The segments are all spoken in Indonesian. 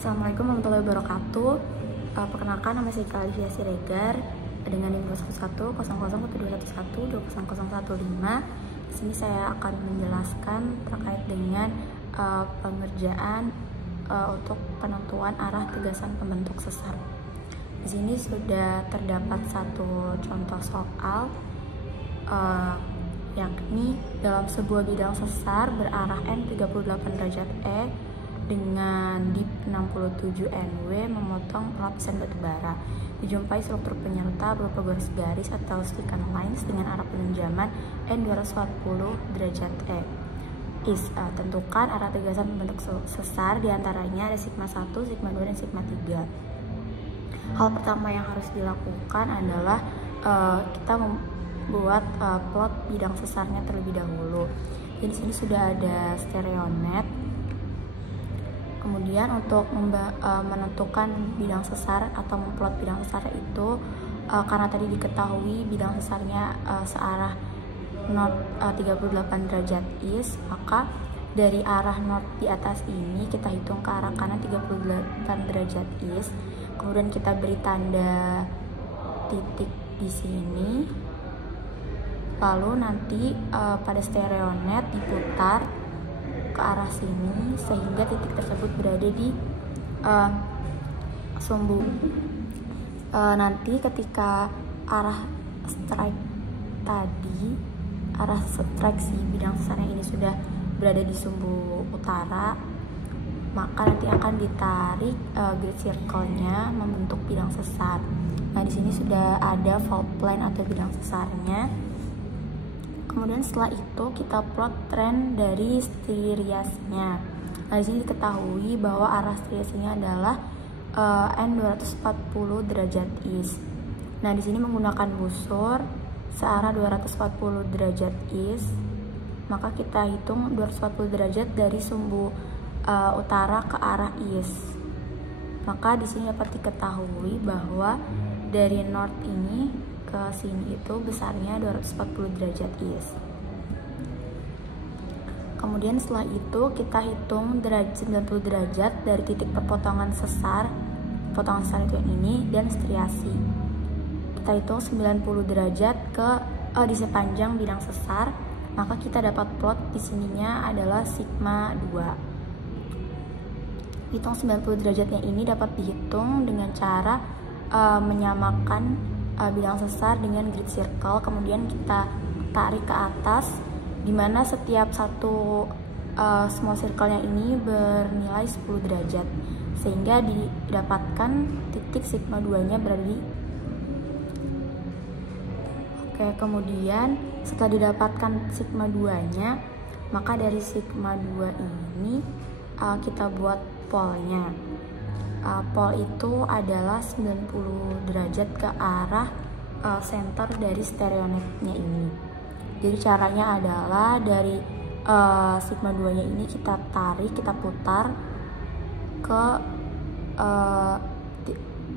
Assalamualaikum warahmatullahi wabarakatuh. Perkenalkan, nama saya Kalivia Siregar dengan NIM 211 Di sini saya akan menjelaskan terkait dengan pengerjaan untuk penentuan arah tegasan pembentuk sesar. Di sini sudah terdapat satu contoh soal, yakni dalam sebuah bidang sesar berarah N 38 derajat E dengan dip 67 NW memotong lapisan batu bara. Dijumpai struktur penyerta berupa garis-garis atau stick and lines dengan arah penunjaman N 240 derajat E. Tentukan arah tegasan pembentuk sesar, diantaranya ada sigma 1, sigma 2, dan sigma 3. Hal pertama yang harus dilakukan adalah kita membuat plot bidang sesarnya terlebih dahulu. Jadi di sini sudah ada stereonet. Kemudian untuk menentukan bidang sesar atau memplot bidang sesar itu, karena tadi diketahui bidang sesarnya searah north 38 derajat east, maka dari arah north di atas ini kita hitung ke arah kanan 38 derajat east. Kemudian kita beri tanda titik di sini. Lalu nanti pada stereonet diputar ke arah sini sehingga titik tersebut berada di sumbu. Nanti ketika arah strike si bidang sesarnya ini sudah berada di sumbu utara, maka nanti akan ditarik grid circle-nya membentuk bidang sesar. Nah, di sini sudah ada fault plane atau bidang sesarnya. Kemudian setelah itu kita plot tren dari striasinya. Nah, di sini diketahui bahwa arah striasinya adalah N 240 derajat east. Nah, di sini menggunakan busur searah 240 derajat east, maka kita hitung 240 derajat dari sumbu utara ke arah east. Maka di sini dapat diketahui bahwa dari north ini ke sini itu besarnya 240 derajat east. Kemudian setelah itu kita hitung 90 derajat dari titik perpotongan sesar itu yang ini dan striasi. Kita hitung 90 derajat di sepanjang bidang sesar, maka kita dapat plot di sininya adalah sigma 2. Hitung 90 derajatnya ini dapat dihitung dengan cara menyamakan bidang sesar dengan grid circle, kemudian kita tarik ke atas, dimana setiap satu small circle-nya ini bernilai 10 derajat, sehingga didapatkan titik sigma 2-nya berada di kemudian setelah didapatkan sigma 2-nya, maka dari sigma 2 ini kita buat polnya. Pol itu adalah 90 derajat ke arah center dari stereonetnya ini. Jadi caranya adalah dari sigma 2 nya ini kita tarik, kita putar ke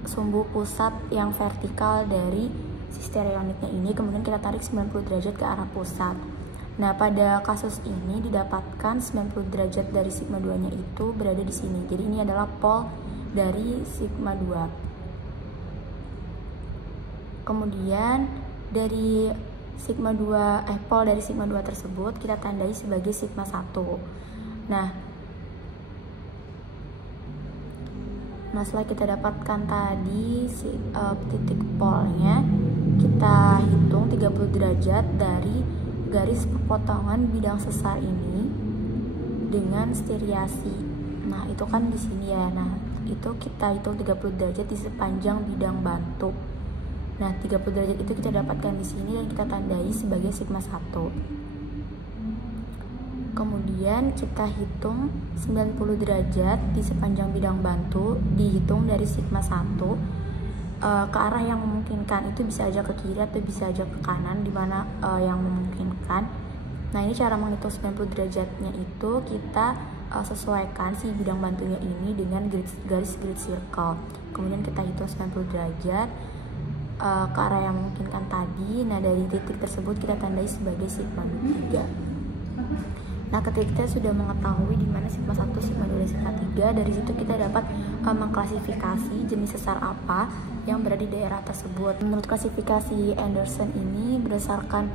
sumbu pusat yang vertikal dari si stereonetnya ini, kemudian kita tarik 90 derajat ke arah pusat. Nah, pada kasus ini didapatkan 90 derajat dari sigma 2 nya itu berada di sini. Jadi ini adalah pol dari sigma 2. Kemudian dari sigma 2 pol dari sigma 2 tersebut kita tandai sebagai sigma 1. Nah, setelah kita dapatkan tadi titik polnya, kita hitung 30 derajat dari garis perpotongan bidang sesar ini dengan striasi. Nah, itu kan di sini ya. Nah, itu kita hitung 30 derajat di sepanjang bidang bantu. Nah, 30 derajat itu kita dapatkan di sini dan kita tandai sebagai sigma 1. Kemudian kita hitung 90 derajat di sepanjang bidang bantu, dihitung dari sigma 1 ke arah yang memungkinkan. Itu bisa aja ke kiri atau bisa aja ke kanan, dimana yang memungkinkan. Nah, ini cara menghitung 90 derajatnya itu kita sesuaikan si bidang bantunya ini dengan garis grid circle. Kemudian kita hitung 90 derajat ke arah yang memungkinkan tadi. Nah, dari titik tersebut kita tandai sebagai sigma 3. Nah, ketika kita sudah mengetahui di mana sigma 1, sigma 2, dan sigma 3, dari situ kita dapat mengklasifikasi jenis sesar apa yang berada di daerah tersebut. Menurut klasifikasi Anderson ini, berdasarkan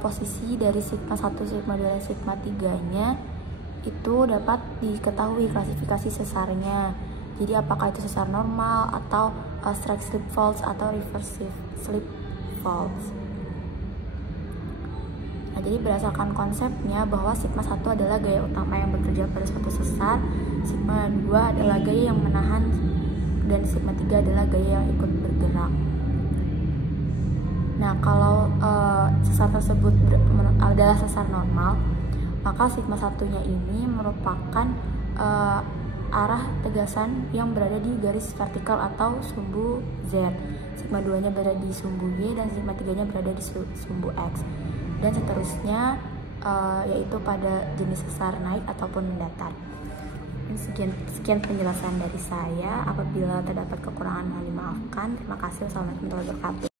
posisi dari sigma 1, sigma 2, dan sigma 3-nya, itu dapat diketahui klasifikasi sesarnya. Jadi apakah itu sesar normal atau strike slip faults atau reversive slip faults. Nah, jadi berdasarkan konsepnya bahwa sigma 1 adalah gaya utama yang bekerja pada suatu sesar, sigma 2 adalah gaya yang menahan, dan sigma 3 adalah gaya yang ikut bergerak. Nah, kalau sesar tersebut adalah sesar normal, maka sigma 1-nya ini merupakan arah tegasan yang berada di garis vertikal atau sumbu Z. Sigma 2-nya berada di sumbu Y, dan sigma 3-nya berada di sumbu X. Dan seterusnya, yaitu pada jenis sesar naik ataupun mendatar. Sekian penjelasan dari saya. Apabila terdapat kekurangan, mohon dimaafkan. Terima kasih. Wassalamualaikum warahmatullahi wabarakatuh.